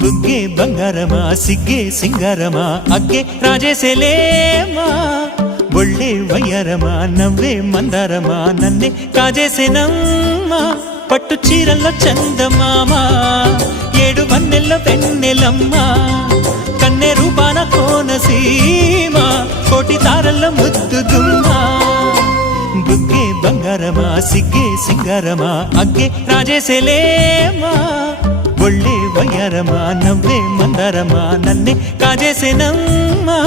బుగ్గే బంగారమా సిగ్గే సింగారమా అగ్గే రాజేసేలేమా ఒళ్ళే వయ్యారమా నవ్వే మందారమా నన్నే కాజేసేనమ్మా పట్టు చీరల్లో చందమామా ఏడు వన్నెల్లో వెన్నెలమ్మా కన్నె రూపాన కోనసీమా కోటి తారల్లో ముద్దుగుమ్మా బుగ్గే బంగారమా సిగ్గే సింగారమా అగ్గే రాజేసేలేమా ఒళ్ళే వయ్యారమా నవ్వే మందారమా నన్నే కాజేసేనమ్మా